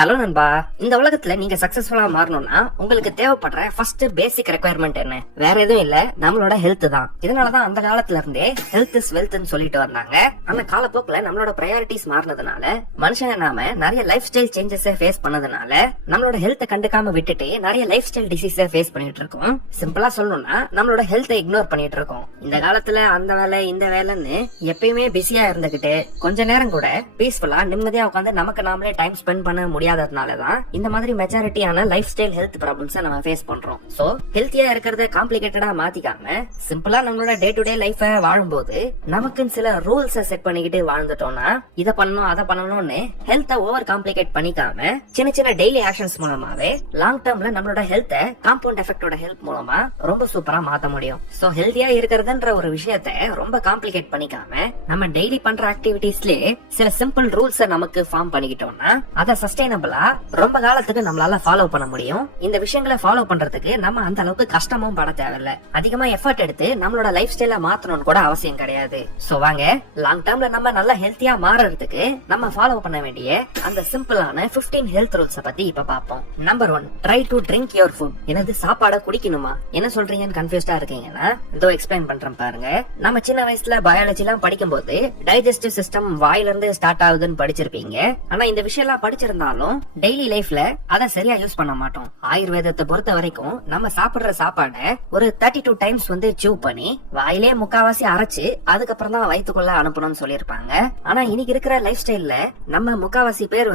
Hello நண்பா, இந்த உலகத்துல நீங்க சக்சஸ்ஃபுல்லா மாறணும்னா உங்களுக்கு தேவைப்படுற ஃபர்ஸ்ட் பேசிக் ரெக்குயர்மெண்ட் என்ன? வேற எதுவும் இல்ல, நம்மளோட ஹெல்த் தான். இதனாலதான் அந்த காலத்துல இருந்தே ஹெல்த் இஸ் வெல்த்னு சொல்லிட்டு வந்தாங்க. ஆனா காலப்போக்குல நம்மளோட பிரையாரிட்டிஸ் மாறினதுனால மனுஷங்க நாம நிறைய லைஃப் ஸ்டைல் சேஞ்சஸ் ஃபேஸ் பண்ணதுனால நம்மளோட ஹெல்த் கண்டுக்காம விட்டுட்டு நிறைய லைஃப் ஸ்டைல் டிசீஸ் ஃபேஸ் பண்ணிட்டு இருக்கோம். சிம்பிளா சொல்லணும்னா நம்மளோட ஹெல்த்தை இக்னோர் பண்ணிட்டு இருக்கோம். இந்த காலத்துல அந்த வேலை இந்த வேலைன்னு எப்பயுமே பிஸியா இருந்துகிட்டு கொஞ்ச நேரம் கூட பீஸ்ஃபுல்லா நிம்மதியா உட்காந்து நமக்கு நாமளே டைம் ஸ்பெண்ட் பண்ண முடியாததுனாலதான் இந்த மாதிரி மெஜாரிட்டியான லைஃப் ஸ்டைல் ஹெல்த் ப்ராப்ளம்ஸ் நம்ம ஃபேஸ் பண்றோம். சோ ஹெல்த்தியா இருக்கிறத காம்ப்ளிகேட்டடா மாத்திக்காம சிம்பிளா நம்மளோட டே டு டே லைஃப வாழும்போது நமக்குன்னு சில ரூல்ஸ் செட் பண்ணிக்கிட்டு வாழ்ந்துட்டோம்னா இதை பண்ணணும் அதை பண்ணணும்னு ஹெல்த்தை ஓவர் காம்ப்ளிகேட் பண்ணிக்காம சின்ன சின்ன டெய்லி ஆக்ஷன்ஸ் மூலமாவே லாங் டேர்ம்ல நம்மளோட ஹெல்த்தை காம்பவுண்ட் எஃபெக்டோட ஹெல்ப் மூலமா ரொம்ப சூப்பரா மாத்த முடியும். சோ ஹெல்த்தியா இருக்கிறதுன்ற ஒரு விஷயத்தை ரொம்ப காம்ப்ளிகேட் பண்ணிக்காம நம்ம டெய்லி பண்ற ஆக்டிவிட்டீஸ்லயே சில சிம்பிள் ரூல்ஸ் நமக்கு ஃபார்ம் பண்ணிக்கிட்டோம்னா அதை சஸ்டைனபிளா ரொம்ப காலத்துக்கு நம்மளால ஃபாலோ பண்ண முடியும். இந்த விஷயங்களை ஃபாலோ பண்றதுக்கு நம்ம அந்த அளவுக்கு கஷ்டமும் பட தேவையில்ல. அதிகமா எஃபர்ட் எடுத்து நம்மளோட லைஃப் ஸ்டைல மாத்தணும்னு கூட அவசியம் கிடையாது. சோ வாங்க லாங் டேர்ம்ல நம்ம நல்ல ஹெல்த்தியா மாறறதுக்கு நம்ம ஃபாலோ பண்ண வேண்டிய அந்த சிம்பிளான 15 ஹெல்த் ரூல்ஸ் பத்தி இப்ப பாப்போம். Number 1, try to drink your food. எனது சாப்பாட குடிக்கணுமா? என்ன சொல்றீங்கன்னு கன்ஃபியூஸ்டா இருக்கீங்கன்னா இதோ எக்ஸ்பிளைன் பண்றேன் பாருங்க. நம்ம சின்ன வயசுல பயாலஜி எல்லாம் படிக்கும் போது டைஜஸ்டிவ் சிஸ்டம் வாயில இருந்து ஸ்டார்ட் ஆகுதுன்னு படிச்சிருப்பீங்க. ஆனா இந்த விஷயம் எல்லாம் படிச்சிருந்தாலும் டெய்லி லைஃப்ல அதை சரியா யூஸ் பண்ண மாட்டோம். ஆயுர்வேதத்தை பொறுத்த வரைக்கும் நம்ம சாப்பிடுற சாப்பாட ஒரு 32 டைம்ஸ் சூவ் பண்ணி வாயிலே முக்காவாசி அரைச்சு அதுக்கப்புறம் தான் வயிற்றுக்குள்ள அனுப்பணும்னு சொல்லியிருப்பாங்க. ஆனா இன்னைக்கு இருக்கிற லைஃப் ஸ்டைல்ல நம்ம முக்காவாசி பேர்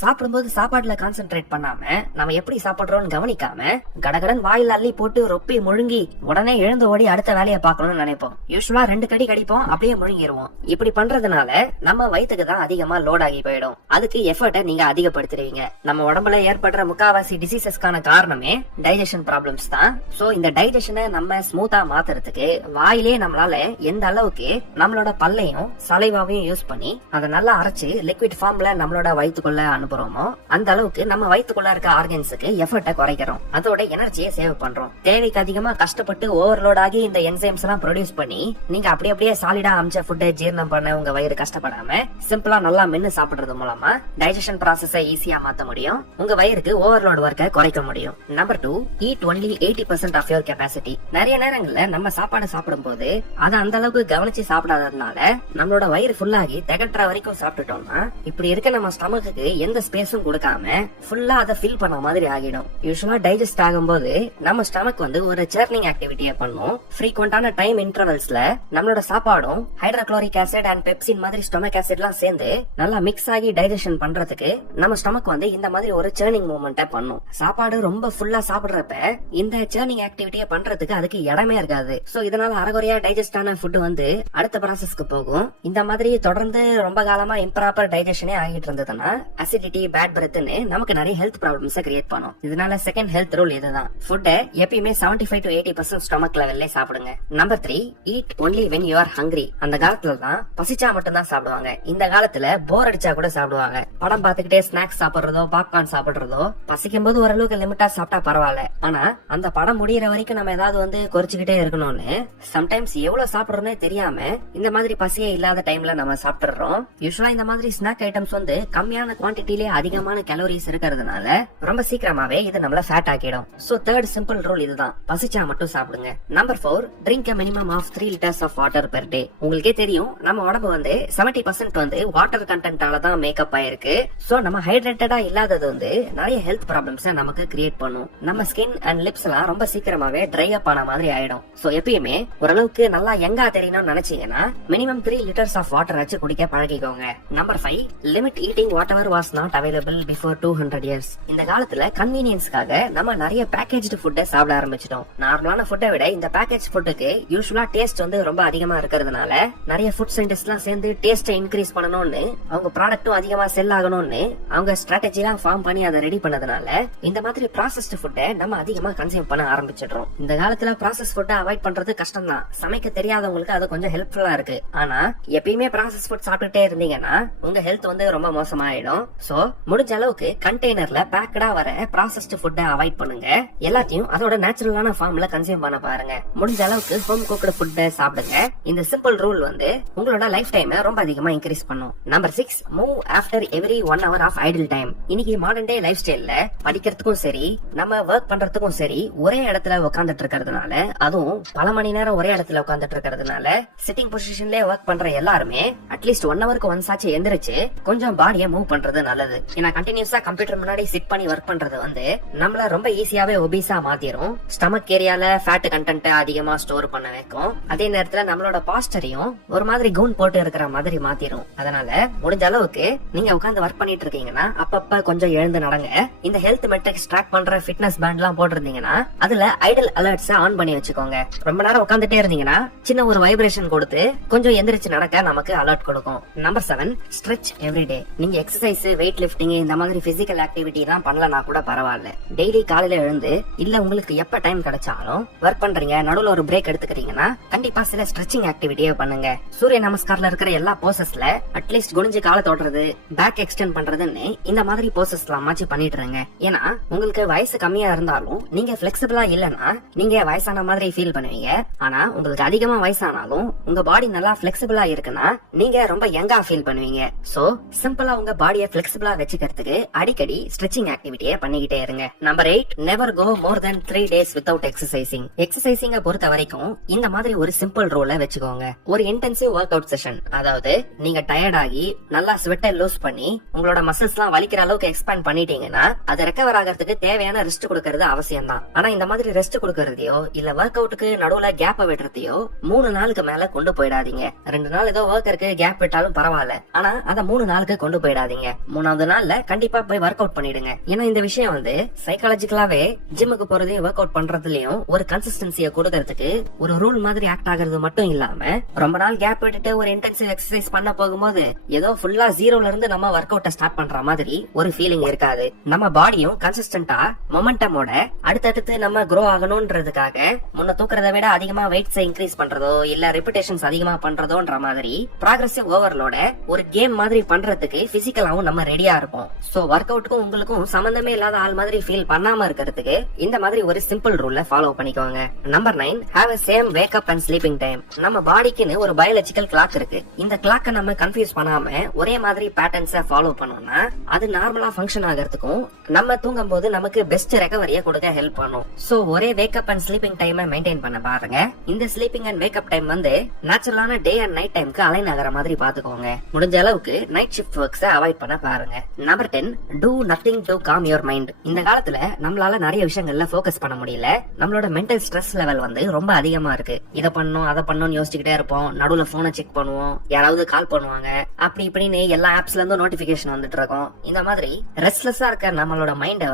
சாப்பிடும்போது சாப்பாடுல கான்சென்ட்ரேட் பண்ணாம நம்ம எப்படி சாப்பிடுறோம்னு கவனிக்காம கடகடன் வாயில் அள்ளி போட்டு ரொப்பி முழுங்கி உடனே எழுந்து ஓடி அடுத்த வேலையை பார்க்கணும்னு நினைப்போம். யூஸ்வலா 2 கடி கடிப்போம், அப்படியே முழுங்கிடுவோம். இப்படி பண்றதுனால நம்ம வயிற்றுக்கு தான் அதிகமா லோட் ஆகி போயிடும். அதுக்கு எஃபர்ட்டை நீங்க அதிகப்படுத்துறீங்க. நம்ம உடம்புல ஏற்படுற முக்காவாசி டிசீசஸ்க்கான காரணமே டைஜஷன் ப்ராப்ளம்ஸ் தான். சோ இந்த டைஜஷனை நம்ம ஸ்மூத்தா மாத்துறதுக்கு வாயிலே நம்மளால எந்த அளவுக்கு நம்மளோட பல்லையும் சலைவாவையும் யூஸ் பண்ணி அதை நல்லா அரைச்சு லிக்விட் ஃபார்ம்ல நம்மளோட வயிற்றுக்குள்ள அனுப்புறோமோ அந்த அளவுக்கு நம்ம வயிற்றுக்குள்ள இருக்க ஆர்கன்ஸுக்கு எஃபர்ட்டை குறைக்கிறோம். அதோட எனர்ஜியை சேவ் பண்றோம். தேவைக்கு அதிகமா கஷ்டப்பட்டு ஓவர்லோட் ஆகி இந்த என்சைம்ஸ் எல்லாம் ப்ரொடியூஸ் பண்ணி நீங்க அப்படியே சாலிடா அமிச்ச ஃபுட்டை ஜீரணம் பண்ண உங்க வயிறு கஷ்டப்படாம சிம்பிளா நல்லா மென்னு சாப்பிடுறது மூலமா டைஜஷன் ப்ராசஸை ஈஸியா மாத்த முடியும். உங்க வயிறுக்கு ஓவர்லோட் ஒர்க்கை குறைக்க முடியும். Number 2, eat only 80% of your capacity. நிறைய நேரங்கள்ல நம்ம சாப்பாடு சாப்பிடும் போது அதை அந்த அளவுக்கு கவனிச்சு சாப்பிடாததுனால நம்மளோட வயிறு ஃபுல்லாகி திகட்டுற வரைக்கும் சாப்பிட்டுட்டோம்னா இப்படி இருக்க நம்ம ஸ்டமக்கு எந்த ஸ்பேஸும் கொடுக்காம ஃபுல்லா அதை ஃபில் பண்ண மாதிரி ஆகிடும். யூஸ்வலா டைஜஸ்ட் ஆகும்போது நம்ம ஸ்டமக் ஒரு சர்னிங் ஆக்டிவிட்டியை பண்ணும். ஃப்ரீக்வெண்டான டைம் இன்டர்வல்ஸ்ல நம்மளோட சாப்பாடும் ஹைட்ரோகுளோரிக் ஆசிட் அண்ட் பெப்சின் மாதிரி ஸ்டொமக் ஆசிட் எல்லாம் சேர்ந்து நல்லா மிக்ஸ் ஆகி டைஜஷன் பண்றதுக்கு நம்ம ஸ்டமக் இந்த மாதிரி ஒரு சர்னிங் மூவ்மெண்ட் பண்ணும். சாப்பாடு ரொம்ப ஃபுல்லா சாப்பிடுறப்ப இந்த சர்னிங் ஆக்டிவிட்டியை பண்றதுக்கு அதுக்கு இடமே இருக்காது. சோ இதனால அரைகுறையா டைஜஸ்ட் ஆன ஃபுட் அடுத்த ப்ராசஸ்க்கு போகும். இந்த மாதிரி தொடர்ந்து ரொம்ப காலமா இம்ப்ராப்பர் டைஜஷனே ஆகிட்டு இருந்ததுன்னா அசிடிட்டி, பேட் பிரெத்னு நமக்கு நிறைய ஹெல்த் ப்ராப்ளம்ஸ் கிரியேட் பண்ணும். இதனால செகண்ட் ஹெல்த் ரூல் இதுதான். ஃபுட்டை எப்பயுமே 75 to 80% ஸ்டொமக் லெவல்ல சாப்பிடுங்க. Number 3, eat only when you are hungry. அந்த காலத்துல தான் பசிச்சா மட்டும் தான் சாப்பிடுவாங்க. இந்த காலத்துல போர் அடிச்சா கூட சாப்பிடுவாங்க. படம் பார்த்துக்கிட்டே ஸ்நாக்ஸ் சாப்பிடுறதோ பாப்கார்ன் சாப்பிடுறதோ பசிக்கும் போது ஓரளவுக்கு லிமிட்டா சாப்பிட்டா பரவாயில்ல. ஆனா அந்த படம் முடியற வரைக்கும் நம்ம ஏதாவது குறைச்சுக்கிட்டே இருக்கணும்னு சம்டைம்ஸ் எவ்வளவு சாப்பிடுறோம்னே தெரியாம இந்த மாதிரி பசியே இல்லாத டைம்ல நம்ம சாப்பிட்டுறோம். யூஸ்வலா இந்த மாதிரி ஸ்நாக் ஐட்டம்ஸ் கம்மியான குவான்டிட்டிலே அதிகமான கேலோரிஸ் இருக்கிறதுனால ரொம்ப சீக்கிரமாவே இது நம்மள ஃபேட் ஆக்கிடும். சோ தேர்ட் சிம்பிள் ரூல் இதுதான், பசிச்சா மட்டும் சாப்பிடுங்க. Number 4, drink a minimum of 3 liters of water per day. உங்களுக்கே தெரியும் நம்ம உடம்பு 70% வாட்டர் கண்டென்ட்டால தான் மேக்கப் ஆயிருக்கு. சோ நம்ம ஹைட்ரேட்டடா இல்லாதது நிறைய ஹெல்த் ப்ராப்ளம்ஸ் நமக்கு கிரியேட் பண்ணும். நம்ம ஸ்கின் அண்ட் லிப்ஸ் எல்லாம் ரொம்ப சீக்கிரமாவே ட்ரை அப் ஆன மாதிரி ஆயிடும். சோ எப்பயுமே ஓரளவுக்கு நல்லா யங்கா தெரியணும்னு நினைச்சீங்கன்னா மினிமம் 3 liters ஆஃப் வாட்டர் வச்சு குடிக்க பழகிக்கோங்க. Number 5, limit eating whatever was not available before 200 years. இந்த காலத்துல கன்வீனியன்ஸ்க்காக நம்ம நிறைய பேக்கேஜ்டு ஃபுட்டை சாப்பிட ஆரம்பிச்சிட்டோம். நார்மலான ஃபுட்டை விட இந்த பேக்கேஜ் ஃபுட்டுக்கு யூஸ்வலா டேஸ்ட் ரொம்ப அதிகமா இருக்கிறதுனால நிறைய ஃபுட் சயின்டிஸ்ட் எல்லாம் சேர்ந்து டேஸ்ட்டை இன்க்ரீஸ் பண்ணணும்னு அவங்க ப்ராடக்ட்டும் அதிகமா செல் ஆகணும்னு அவங்க ஸ்ட்ராட்டஜி எல்லாம் ஃபார்ம் பண்ணி அதை ரெடி பண்ணதுனால இந்த மாதிரி ப்ராசஸ்ட் ஃபுட்டை நம்ம அதிகமா கன்சியூம் பண்ண ஆரம்பிச்சிடுறோம். இந்த காலத்துல ப்ராசஸ் ஃபுட்டை அவாய்ட் பண்றது கஷ்டம் தான். சமைக்க தெரியாதவங்களுக்கு அது கொஞ்சம் ஹெல்ப்ஃபுல்லா இருக்கு. ஆனா எப்பயுமே ப்ராசஸ் ஃபுட் சாப்பிட்டுட்டே இருந்தீங்கன்னா உங்க ஹெல்த் ரொம்ப மோசமாயிடும். சோ முடிஞ்ச அளவுக்கு கண்டெய்னர்ல பேக்கடா வர ப்ராசஸ்ட் ஃபுட்டை அவாய்ட் பண்ணுங்க. எல்லாத்தையும் அதோட நேச்சுரலான ஃபார்ம்ல கன்சியூம் பண்ண பாருங்க. முடிஞ்ச அளவுக்கு ஹோம் குக்டு ஃபுட்டை சாப்பிடுங்க. இந்த சிம்பிள் ரூல் உங்களோட லைஃப் டைம் ரொம்ப அதிகமா இன்க்ரீஸ் பண்ணும். Number 6, move after every 1 hour of idle idle time. இன்னைக்கு மாடர்ன் டே லைஃப் ஸ்டைல்ல படிக்கிறதுக்கும் சரி நம்ம ஒர்க் பண்றதுக்கும் சரி ஒரே இடத்துல உட்காந்துட்டு இருக்கிறதுனால, அதுவும் பல மணி நேரம் ஒரே இடத்துல உட்காந்துட்டு இருக்கிறதுனால சிட்டிங் பொசிஷன்லயே ஒர்க் பண்ற எல்லாருமே அட்லீஸ்ட் 1 ஹவருக்கு ஒன்ஸ் ஆச்சு எந்திரிச்சு கொஞ்சம் பாடியை மூவ் பண்றது நல்லது. ஏன்னா கண்டினியூஸா கம்ப்யூட்டர் முன்னாடி சிட் பண்ணி ஒர்க் பண்றது நம்மள ரொம்ப ஈஸியாவே ஒபீஸா மாத்திரும். ஸ்டமக் ஏரியால ஃபேட் கண்டென்ட் அதிகமா ஸ்டோர் பண்ண வைக்கும். அதே நேரத்துல நம்மளோட பாஸ்டரையும் ஒரு மாதிரி கவுன் போட்டு இருக்கிற மாதிரி மாத்திரும். அதனால முடிஞ்ச அளவுக்கு நீங்க உட்கார்ந்து ஒர்க் பண்ணிட்டு இருக்கீங்கன்னா அப்பப்ப கொஞ்சம் எழுந்து நடங்க. இந்த ஹெல்த் மெட்ரிக்ஸ் ட்ராக் பண்ற ஃபிட்னஸ் பேண்ட் எல்லாம் போட்டிருந்தீங்கன்னா அதுல ஐடல் அலர்ட்ஸ் ஆன் பண்ணி வச்சுக்கோங்க. ரொம்ப நேரம் உட்காந்துட்டே இருந்தீங்கன்னா சின்ன ஒரு வைப்ரேஷன் கொடுத்து கொஞ்சம் எந்திரிச்சு நடக்க நமக்கு அலர்ட் கொடுக்கும். Number 7, stretch everyday. நீங்க எக்ஸசைஸ், வெயிட் லிஃப்டிங் இந்த மாதிரி பிசிக்கல் ஆக்டிவிட்டி தான் பண்ணலனா கூட பரவாயில்ல, டெய்லி காலையில எழுந்து இல்ல உங்களுக்கு எப்ப டைம் கிடைச்சாலும் ஒர்க் பண்றீங்க, நடுவுல ஒரு பிரேக் எடுத்துக்கிறீங்கன்னா கண்டிப்பா சில ஸ்ட்ரெச்சிங் ஆக்டிவிட்டியை பண்ணுங்க. சூரிய நமஸ்கார்ல இருக்கிற எல்லா போசஸ்ல அட்லீஸ்ட் குனிஞ்சு காலை தொடுறது, பேக் எக்ஸ்டெண்ட் பண்றதுன்னு இந்த மாதிரி போசஸ் எல்லாம் பண்ணிட்டு இருங்க. ஏன்னா உங்களுக்கு வயசு கம்மியா இருந்தாலும் நீங்க பிளெக்சிபிளா இல்லனா நீங்க வயசான மாதிரி ஃபீல் பண்ணுவீங்க. ஆனா உங்களுக்கு அதிகமா வயசானாலும் உங்க பாடி நல்லா பிளெக்சிபிளா இருக்குன்னா நீங்க ரொம்ப யங்கா ஃபீல் பண்ணுவீங்க. சோ சிம்பிளா உங்க பாடியை பிளெக்சிபிளா வச்சுக்கிறதுக்கு அடிக்கடி ஸ்ட்ரெச்சிங் ஆக்டிவிட்டியை பண்ணிக்கிட்டே இருங்க. நம்பர் 8, நெவர் கோ மோர் தென் 3 days வித்வுட் எக்ஸசைசிங். எக்ஸசைசிங்க பொறுத்த வரைக்கும் இந்த மாதிரி ஒரு சிம்பிள் ரூலை வச்சுக்கோங்க. ஒரு இன்டென்சிவ் ஒர்க் அவுட் செஷன், அதாவது நீங்க டயர்ட் ஆகி நல்லா ஸ்வெட்டை லூஸ் பண்ணி உங்களோட மசில்ஸ் எல்லாம் வலிக்கிற அளவுக்கு எக்ஸ்பேண்ட் பண்ணிட்டீங்கன்னா அது ரெக்கவர் ஆகிறதுக்கு தேவையான ரெஸ்ட் கொடுக்கறது அவசியம் தான். ஆனா இந்த மாதிரி ரெஸ்ட் கொடுக்கறதையோ இல்ல ஒர்க் அவுட்டுக்கு நடுவுல கேப் விடுறதையோ 3 நாளுக்கு மேல கொண்டு போயிடாதீங்க. 2 நாள் ஏதோ ஒர்க் இருக்கு கேப் விட்டாலும் பரவாயில்ல, ஆனா அத 3 நாளுக்கு கொண்டு போயிடாதீங்க. 3வது நாள்ல கண்டிப்பா போய் ஒர்க் அவுட் பண்ணிடுங்க. ஏன்னா இந்த விஷயம் சைக்காலஜிக்கலாவே ஜிம்முக்கு போறதையும் ஒர்க் அவுட் பண்றதுலயும் ஒரு கன்சிஸ்டன்சியை கொடுக்கறதுக்கு ஒரு ரூல் மாதிரி ஆக்ட் ஆகுறது மட்டும் இல்லாம ரொம்ப நாள் கேப் விட்டுட்டு ஒரு இன்டென்சிவ் எக்ஸசைஸ் பண்ண போகும்போது ஏதோ ஃபுல்லா ஜீரோல இருந்து நம்ம ஒர்க் அவுட் ஸ்டார்ட் பண்ற மாதிரி ஒரு ஃபீலிங் இருக்காது. நம்ம பாடியும் கன்சிஸ்டன்டா மொமெண்டமோட அடுத்தடுத்து நம்ம க்ரோ ஆகணும்ன்றதுக்காக முன்ன தூக்குறதை விட அதிகமா வெயிட்ஸ் இன்க்ரீஸ் பண்றதோ இல்ல ரெபிடேஷன்ஸ் அதிகமா பண்றதோன்ற மாதிரி ப்ராக்ரசிவ் ஓவர்லோட ஒரு கேம் மாதிரி பண்றதுக்கு பிசிக்கலாவும் நம்ம ரெடியா இருப்போம். சோ ஒர்க் அவுட்டுக்கும் உங்களுக்கும் சம்பந்தமே இல்லாத ஆள் மாதிரி ஃபீல் பண்ணாம இருக்கிறதுக்கு இந்த மாதிரி ஒரு சிம்பிள் ரூல்ல ஃபாலோ பண்ணிக்கோங்க. Number 9, have a same wake up and sleeping time. நம்ம பாடிக்குன்னு ஒரு பயாலஜிக்கல் கிளாக் இருக்கு. இந்த கிளாக்க நம்ம கன்ஃபியூஸ் பண்ணாம ஒரே மாதிரி பேட்டர்ன்ஸை ஃபாலோ பண்ணோம்னா அது நார்மலா ஃபங்க்ஷன் ஆகிறதுக்கும் நம்ம தூங்கும் போது நமக்கு பெஸ்ட் ரெக்கவரியை கொடுக்க ஹெல்ப் பண்ணும். சோ ஒரே வேக் அப் அண்ட் ஸ்லீப்பிங் டைமை மெயின்டைன் பண்ண பாருங்க. இந்த sleeping and wake up time நேச்சுரலான டே அண்ட் நைட் டைம்க்கு அலைன் ஆகிற மாதிரி பாத்துக்கோங்க. முடிஞ்ச அளவுக்கு நைட் ஷிஃப்ட் ஒர்க்ஸ் அவாய்ட் பண்ண பாருங்க. Number 10, two nothing to com your mind. இந்த காலத்துல நம்மளால நிறைய விஷயங்கள்ல போக்கஸ் பண்ண முடியல. நம்மளோட மென்டல் ஸ்ட்ரெஸ் லெவல் ரொம்ப அதிகமா இருக்கு. இத பண்ணும் அதை பண்ணும் யோசிச்சுக்கிட்டே இருப்போம். நடுவுல போனை செக் பண்ணுவோம், யாராவது கால் பண்ணுவாங்க, அப்படி இப்படின்னு எல்லா ஆப்ஸ்ல இருந்து நோட்டிபிகேஷன் வந்துட்டு இருக்கும். இந்த மாதிரி ரெஸ்ட்லெஸ்ஸா இருக்க நம்மளோட மைண்ட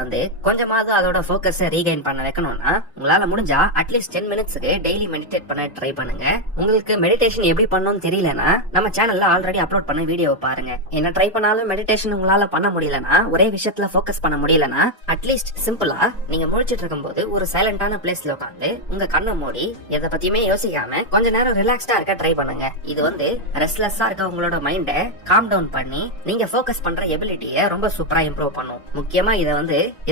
கொஞ்சமாவது அதோட போக்கஸ் ரீகைன் பண்ண வைக்கணும்னா உங்களால முடிஞ்சா அட்லீஸ்ட் 10 மினிட்ஸ்க்கு டெய்லி மெடிடேட் பண்ண ட்ரை பண்ணுங்க. உங்களுக்கு மெடிடேஷன் எப்படி பண்ணணும்னு தெரியலனா நம்ம சேனல்ல ஆல்ரெடி அப்லோட் பண்ண வீடியோவை பாருங்க. என்ன ட்ரை பண்ணாலும் மெடிடேஷன் உங்களால பண்ண முடியலனா, ஒரே விஷயத்துல போக்கஸ் பண்ண முடியலனா அட்லீஸ்ட் சிம்பிளா நீங்க முடிச்சிட்டு இருக்கும்போது ஒரு சைலண்டான பிளேஸ்ல உட்கார்ந்து உங்க கண்ணை மூடி எதை பத்தியுமே யோசிக்காம கொஞ்ச நேரம் ரிலாக்ஸ்டா இருக்க ட்ரை பண்ணுங்க. இது ரெஸ்ட்லெஸ்ஸா இருக்க உங்களோட மைண்ட காம் டவுன் பண்ணி நீங்க போக்கஸ் பண்ற எபிலிட்டியை ரொம்ப சூப்பரா இம்ப்ரூவ் பண்ணும். முக்கியமா இத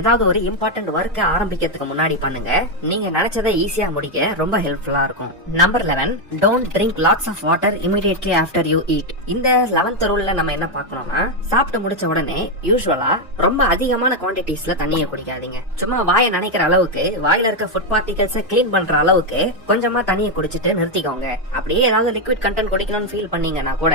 ஏதாவது ஒரு இம்பார்ட்டன்ட் ஒர்க் ஆரம்பிக்கிறதுக்கு முன்னாடி பண்ணுங்க. நீங்க நினைச்சதை ஈஸியா முடிக்க ரொம்ப ஹெல்ப்ஃபுல்லா இருக்கும். Number 11, don't drink lots of water immediately after you eat. இந்த 11th ரூல்ல நம்ம என்ன பார்க்கணும்னா, சாப்பிட்டு முடிச்ச உடனே யூசுவலா ரொம்ப அதிகமான குவான்டிட்டிஸ்ல தண்ணியை குடிக்காதீங்க. சும்மா வாயை நினைக்கிற அளவுக்கு, வாயில இருக்க ஃபுட் பார்ட்டிகல்ஸ் கிளீன் பண்ற அளவுக்கு கொஞ்சமா தண்ணியை குடிச்சிட்டு நிறுத்திக்கோங்க. அப்படியே ஏதாவது லிக்விட் கண்டென்ட் குடிக்கணும்னு ஃபீல் பண்ணீங்கன்னா கூட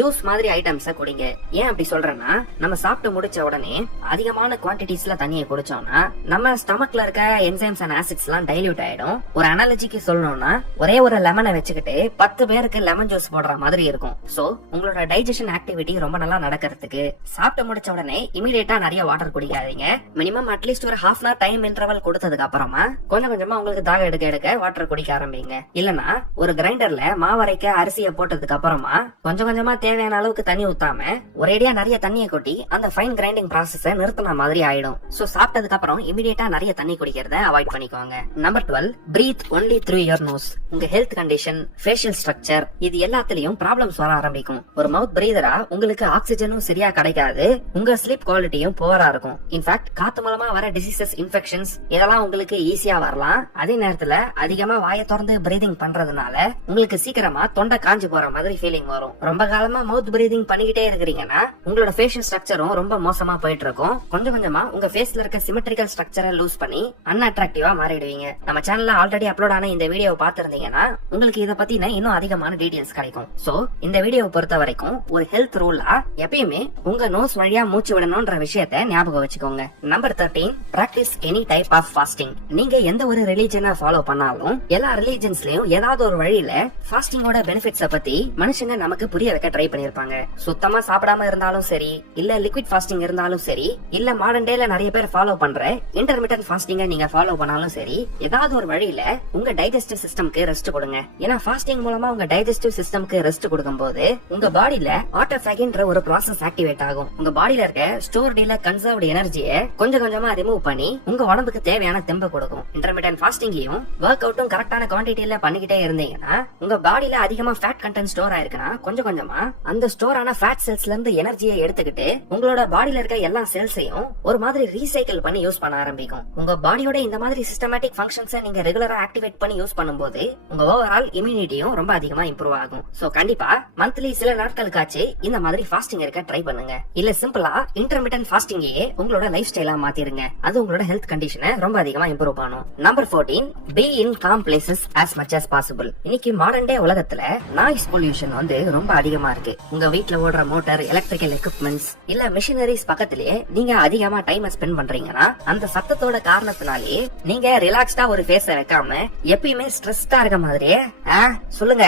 ஜூஸ் மாதிரி ஐட்டம்ஸ் குடிங்க. ஏன் அப்படி சொல்றேன்னா, நம்ம சாப்பிட்டு முடிச்ச உடனே அதிகமான குவான்டிட்டிஸ்ல தண்ணியை குடிச்சோம்னா நம்ம ஸ்டமக்ல இருக்க என்சைம்ஸ் அண்ட் ஆசிட்ஸ் எல்லாம் டைல்யூட் ஆயிடும். ஒரு அனாலஜிக்கு சொல்லணும்னா ஒரே ஒரு லெமனை வச்சுக்கிட்டு 10 பேருக்கு லெமன் ஜூஸ் போடுற மாதிரி இருக்கும். சோ உங்களோட டைஜஷன் ஆக்டிவிட்டி ரொம்ப நல்லா நடக்கிறதுக்கு சாப்பிட்டு முடிச்ச உடனே இமிடியேட்டா நிறைய வாட்டர் குடிக்காதீங்க. மினிமம் அட்லீஸ்ட் ஒரு ஹாஃப் அன் டைம் இன்டர்வல் கொடுத்ததுக்கு அப்புறமா கொஞ்சம் கொஞ்சமா உங்களுக்கு தாக எடுக்க வாட்டர் குடிக்க ஆரம்பிங்க. இல்லனா ஒரு கிரைண்டர்ல மாவரைக்க அரிசியை போட்டதுக்கு அப்புறமா கொஞ்சம் கொஞ்சமா தேவையான அளவுக்கு தண்ணி ஊத்தாம ஒரேடியா நிறைய தண்ணியை கொட்டி அந்த ஃபைன் கிரைண்டிங் ப்ராசஸ நிறுத்தின மாதிரி ஆயிடும். சோ சாப்பிட்டதுக்கு அப்புறம் இமிடியேட்டா நிறைய தண்ணி குடிக்கிறத அவாய்ட் பண்ணிக்கோங்க. Number 12, breathe only through your nose. உங்க ஹெல்த் கண்டிஷன், ஃபேஷியல் ஸ்ட்ரக்சர் இது எல்லாத்துலயும் ப்ராப்ளம்ஸ் வர ஆரம்பிக்கும். ஒரு மவுத் பிரீதரா உங்களுக்கு ஆக்சிஜனும் சரியா கிடைக்காது, உங்க ஸ்லீப் குவாலிட்டியும் புவரா இருக்கும். இன்ஃபேக்ட் காத்து மூலமா வர டிசீசஸ், இன்ஃபெக்ஷன்ஸ் இதெல்லாம் உங்களுக்கு ஈஸியா வரலாம். அதே நேரத்துல அதிகமா வாயை திறந்து பிரீதிங் பண்றதுனால உங்களுக்கு சீக்கிரமா தொண்டை காஞ்சு போற மாதிரி ஃபீலிங் வரும். ரொம்ப காலமா மவுத் பிரீதிங் பண்ணிக்கிட்டே இருக்கிறீங்கன்னா உங்களோட ஃபேஷியல் ஸ்ட்ரக்சர் ஸ்ட்ரக்சரும் ரொம்ப மோசமா போயிட்டு இருக்கும். கொஞ்சம் கொஞ்சமா உங்க ஃபேஸ்ல இருக்க சிமெட்ரிக்கல் ஸ்ட்ரக்சரை லூஸ் பண்ணி அன்அட்ராக்டிவா மாறிடுவீங்க. நம்ம சேனல்ல ஆல்ரெடி அப்லோட் ஆன இந்த வீடியோவை பார்த்திருந்தீங்கன்னா உங்களுக்கு இத பத்தின இன்னும் அதிகமான டீடைல்ஸ் கிடைக்கும். சோ இந்த வீடியோவை பொறுத்த வரைக்கும் ஒரு ஹெல்த் ரூலா எப்பயுமே உங்க நோஸ் வழியா மூச்சு விடணும்ன்ற விஷயத்தை ஞாபகம் வச்சுக்கோங்க. Number 13, practice any type of fasting. நீங்க எந்த ஒரு ரிலீஜனை ஃபாலோ பண்ணாலும் எல்லா ரிலீஜன்ஸ்லயும் ஏதாவது ஒரு வழியில ஃபாஸ்டிங்கோட பெனிஃபிட்ஸ பத்தி மனுஷங்க நமக்கு புரிய வைக்க ட்ரை பண்ணிருப்பாங்க. சுத்தமா சாப்பிடாம இருந்தாலும் சரி, இல்ல லிக்விட் ஃபாஸ்டிங் இருந்தாலும் சரி, இல்ல மாடர்ன் டேல நிறைய பேர் ஃபாலோ பண்ற இன்டர்மிட்டன்ட் ஃபாஸ்டிங்க நீங்க ஃபாலோ பண்ணாலும் சரி, ஏதாவது ஒரு வழியில உங்க டைஜஸ்டிவ் சிஸ்டம்க்கு ரெஸ்ட் கொடுங்க. ஏன்னா ஃபாஸ்டிங் மூலமா உங்க டைஜஸ்டிவ் சிஸ்டம்க்கு ரெஸ்ட் கொடுக்கும்போது உங்க பாடியில ஆட்டோஃபேக்ன்ற ஒரு ப்ராசஸ் ஆக்டிவேட் ஆகும். உங்க பாடியில இருக்க ஸ்டோர்ட் இல்ல கன்சர்வ்ட் எனர்ஜியை கொஞ்சம் கொஞ்சமா ரிமூவ் பண்ணி உங்க உடம்புக்கு தேவையான தெம்பை கொடுக்கும். இன்டர்மிட்டன்ட் ஃபாஸ்டிங்கையும் ஒர்க் அவுட்டும் கரெக்டான குவான்டிட்டியில பண்ணிக்கிட்டே இருந்தீங்கன்னா உங்க பாடியில அதிகமா ஃபேட் கண்டென்ட் ஸ்டோர் ஆயிருக்குன்னா கொஞ்சம் கொஞ்சமா அந்த ஸ்டோர் ஆன ஃபேட் செல்ஸ்ல இருந்து எனர்ஜியை எடுத்துக்கிட்டு உங்களோட பாடியில இருக்க எல்லா செல்ஸையும் ஒரு மாதிரி ரீசைக்கிள் பண்ணி யூஸ் பண்ண ஆரம்பிக்கும். உங்க பாடியோட இந்த மாதிரி சிஸ்டமேட்டிக் ஃபங்க்ஷன்ஸை நீங்க ரெகுலரா ஆக்டிவேட் பண்ணி யூஸ் பண்ணும்போது உங்க ஓவரால் இம்யூனிட்டியும் ரொம்ப அதிகமா இம்ப்ரூவ் ஆகும். சோ கண்டிப்பா மந்த்லி சில நாட்களுக்காச்சு இந்த மாதிரி ஃபாஸ்டிங் இருக்க ட்ரை பண்ணுங்க. இல்ல சிம்பிளா இன்டர்மிட்டன்ட் ஃபாஸ்டிங்கையே உங்களோட லைஃப் ஸ்டைலா மாத்திருங்க. அது உங்களோட ஹெல்த் கண்டிஷனை ரொம்ப அதிகமா இம்ப்ரூவ் பண்ணும். Number 14, be in com places as much as possible. இன்னைக்கு மாடர்ன் டே உலகத்துல நாய்ஸ் பொல்யூஷன் வந்து ரொம்ப அதிகமா இருக்கு. உங்க வீட்ல ஓடுற மோட்டார், எலக்ட்ரிக்கல் எக்யூப்மெண்ட்ஸ் இல்ல மிஷினரிஸ் பக்கத்திலேயே நீங்க அதிகமா டைம் ஸ்பெண்ட் பண்றீங்கன்னா அந்த சத்தத்தோட காரணத்தினாலே நீங்க ரிலாக்ஸ்டா ஒரு ஃபேஸ வைக்காம எப்பயுமே ஸ்ட்ரெஸ்டா இருக்க மாதிரியே சொல்லுங்க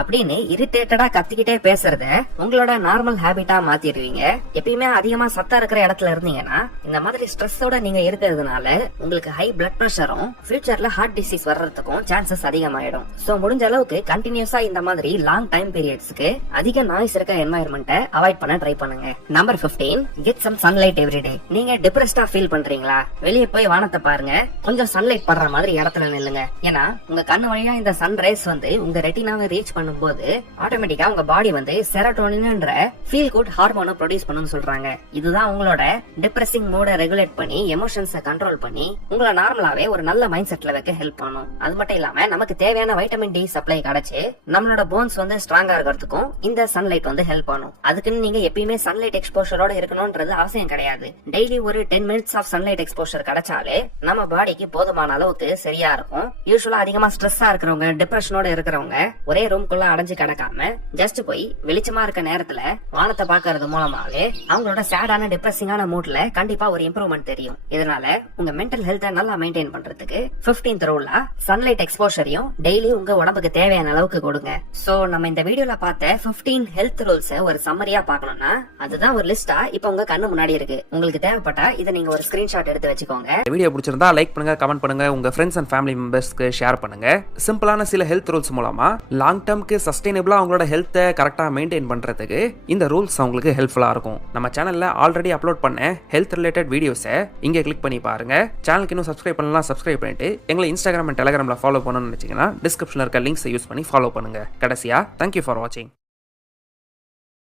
அப்படின்னு இரிட்டேட்டடா கத்திக்கிட்டே பேசுறத உங்களோட நார்மல் ஹேபிட்டா மாத்திடுவீங்க. எப்பயுமே அதிகமா சத்தம் இருக்கிற இடத்துல இருந்தீங்கன்னா இந்த மாதிரி ஸ்ட்ரெஸ்ஸோட நீங்க இருக்கிறதுனால உங்களுக்கு ஹை பிளட் பிரஷரும் ஃபியூச்சர்ல ஹார்ட் டிசீஸ் வர்றதுக்கும் சான்சஸ் அதிகமாயிடும். சோ முடிஞ்ச அளவுக்கு கண்டினியூஸா இந்த மாதிரி லாங் டைம் பீரியட்ஸ்க்கு அதிக நாய்ஸ் இருக்க என்வாயர்மெண்ட்டை அவாய்ட் பண்ண ட்ரை பண்ணுங்க. Number 15, get some sunlight everyday. நீங்க டிப்ரெஸ்டா ஃபீல் பண்றீங்களா? வெளியே போய் வானத்தை பாருங்க, கொஞ்சம் சன்லைட் படுற மாதிரி இடத்துல நில்லுங்க. ஏன்னா உங்க கண்ணு வழியா இந்த சன் ரேஸ் வந்து உங்க ரெட்டினாவை ரீச் பண்ணும்போது ஆட்டோமேட்டிக்கா உங்க பாடி வந்து செரோட்டோனின்ன்ற ஃபீல் குட் ஹார்மோனை ப்ரொடியூஸ் பண்ணுன்னு சொல்றாங்க. இதுதான் உங்களோட டிப்ரெசிங் மூட ரெகுலேட் பண்ணி எமோஷன்ஸை கண்ட்ரோல் பண்ணி உங்களை நார்மலாவே ஒரு நல்ல மைண்ட் செட்ல வைக்க ஹெல்ப் பண்ணும். அது மட்டும் இல்லாம நமக்கு தேவையான வைட்டமின் டி சப்ளை கிடைச்சு நம்மளோட போன்ஸ் வந்து ஸ்ட்ராங்கா இருக்கிறதுக்கும் இந்த சன்லைட் வந்து ஹெல்ப் பண்ணும். அதுக்குன்னு நீங்க எப்பயுமே சன்லைட் எக்ஸ்போஷரோட இருக்கணும்ன்றது அவசியம் கிடையாது. டெய்லி ஒரு 10 மினிட்ஸ் ஆஃப் சன்லைட் எக்ஸ்போஷர் கிடைச்சாலே நம்ம பாடிக்கு போதுமான அளவுக்கு சரியா இருக்கும். யூசுவலா அதிகமா ஸ்ட்ரெஸ்ஸா இருக்கிறவங்க, டிப்ரெஷனோட இருக்கிறவங்க ஒரே ரூம்குள்ள அடைஞ்சு கிடக்காம ஜஸ்ட் போய் வெளிச்சமா இருக்க நேரத்துல வானத்தை பாக்குறது மூலமாவே அவங்களோட சேடான டிப்ரெசிங்கான மூட்ல கண்டிப்பா ஒரு இம்ப்ரூவ்மெண்ட் தெரியும். இதனால உங்க மென்டல் ஹெல்த்தை நல்லா மெயின்டைன் பண்றதுக்கு 15th ரூலா சன்லைட் எக்ஸ்போஷரையும் டெய்லி உங்க உடம்புக்கு தேவையான அளவுக்கு கொடுங்க. சோ நம்ம இந்த வீடியோல பார்த்த 15 ஹெல்த் ரூல்ஸ் ஒரு சம்மரியா பார்க்கணும்னா அதுதான் ஒரு லிஸ்டா இப்ப உங்க கண்ணு முன்னாடி இருக்கு. உங்களுக்கு தேவைப்பட்டா இதை நீங்க ஒரு ஸ்கிரீன்ஷாட் எடுத்து வச்சுக்கோங்க. வீடியோ பிடிச்சிருந்தா லைக் பண்ணுங்க, கமெண்ட் பண்ணுங்க, உங்க ஃப்ரெண்ட்ஸ் அண்ட் ஃபேமிலி மெம்பர்ஸ்க்கு ஷேர் பண்ணுங்க. சிம்பிளான சில ஹெல்த் ரூல்ஸ் மூலமா லாங் டர்ம்க்கு சஸ்டைனபிளா அவங்களோட ஹெல்த்தை கரெக்டா மெயின்டைன் பண்றதுக்கு இந்த ரூல்ஸ் அவங்களுக்கு ஹெல்ப்ஃபுல்லா இருக்கும். நம்ம சேனல்ல ஆல்ரெடி அப்லோட் பண்ண ஹெல்த் ரிலேட்டட் வீடியோஸை இங்க கிளிக் பண்ணி பாருங்க. சேனலுக்கு இன்னும் சப்ஸ்கிரைப் பண்ணலாம், சப்ஸ்கிரைப் பண்ணிட்டு எங்களை இன்ஸ்டாகிராம் அண்ட் டெலிகிராம்ல ஃபாலோ பண்ணணும்னு நினைச்சீங்கன்னா டிஸ்கிரிப்ஷன்ல இருக்க லிங்க்ஸ் யூஸ் பண்ணி ஃபாலோ பண்ணுங்க. கடைசியா தேங்க்யூ ஃபார் வாட்சிங்.